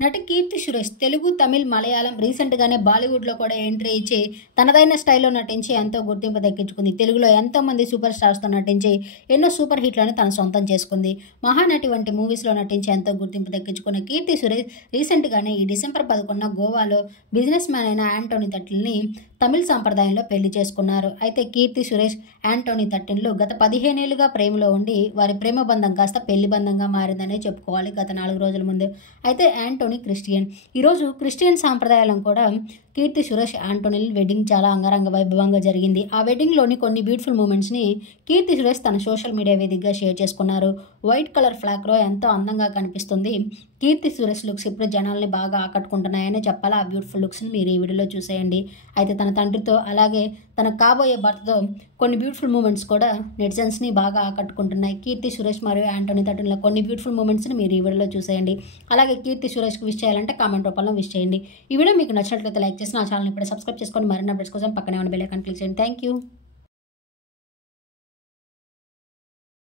నటి కీర్తి సురేష్ తెలుగు, తమిళ్, మలయాళం రీసెంట్‌గానే బాలీవుడ్‌లో కూడా ఎంట్రీ ఇచ్చి తనదైన స్టైల్‌లో నటించి ఎంతో గుర్తింపు దక్కించుకుంది. తెలుగులో ఎంతోమంది సూపర్ స్టార్స్‌తో నటించి ఎన్నో సూపర్ హిట్‌లను తన సొంతం చేసుకుంది. 'మహానటి' వంటి మూవీస్‌లో నటించి ఎంతో గుర్తింపు దక్కించుకున్న కీర్తి సురేష్ రీసెంట్‌గానే ఈ డిసెంబర్ 11న గోవాలో బిజినెస్ మ్యాన్ అయిన యాంటోనీ తట్టిల్‌ని తమిళ్ సంప్రదాయంలో పెళ్లి చేసుకున్నారు. అయితే కీర్తి సురేష్, యాంటోనీ తట్టిన్‌లు గత 15 ఏళ్లుగా ప్రేమలో ఉండి వారి ప్రేమ బంధం కాస్త పెళ్లి బంధంగా మారిందనే చెప్పుకోవాలి గత 4 రోజుల ముందు. అయితే యాంటోనీ క్రిస్టియన్. ఈరోజు క్రిస్టియన్ సాంప్రదాయాలను కూడా కీర్తి సురేష్, యాంటోనీల వెడ్డింగ్ చాలా అంగరంగ వైభవంగా జరిగింది. ఆ వెడ్డింగ్‌లోని కొన్ని బ్యూటిఫుల్ మూమెంట్స్‌ని కీర్తి సురేష్ తన సోషల్ మీడియా వేదికగా షేర్ చేసుకున్నారు. వైట్ కలర్ ఫ్రాక్‌లో ఎంతో అందంగా కనిపిస్తుంది. కీర్తి సురేష్ లుక్స్ ఇప్పుడు జనాల్ని బాగా ఆకట్టుకుంటున్నాయనే చెప్పాలి. ఆ బ్యూటిఫుల్ లుక్స్‌ని మీరు ఈ వీడియోలో చూసేయండి. అయితే తన తండ్రితో అలాగే తన కాబోయే భర్తతో కొన్ని బ్యూటిఫుల్ మూమెంట్స్ కూడా నెటిజన్స్‌ని బాగా ఆకట్టుకుంటున్నాయి. కీర్తి సురేష్ మరియు యాంటోనీ తట్టిన్‌ల కొన్ని బ్యూటిఫుల్ మూమెంట్స్‌ని మీరు ఈ వీడియోలో చూసేయండి. అలాగే కీర్తి సురేష్‌కి విష్ చేయాలంటే కామెంట్ రూపంలో విష్ చేయండి. ఈ వీడియో మీకు నచ్చినట్లయితే లైక్ చేసి నా ఛానల్‌ని ఇప్పుడే సబ్స్క్రైబ్ చేసుకొని మరిన్ని అప్డేట్స్ కోసం పక్కనే ఉన్న బెల్ ఐకాన్ క్లిక్ చేయండి. Thank you.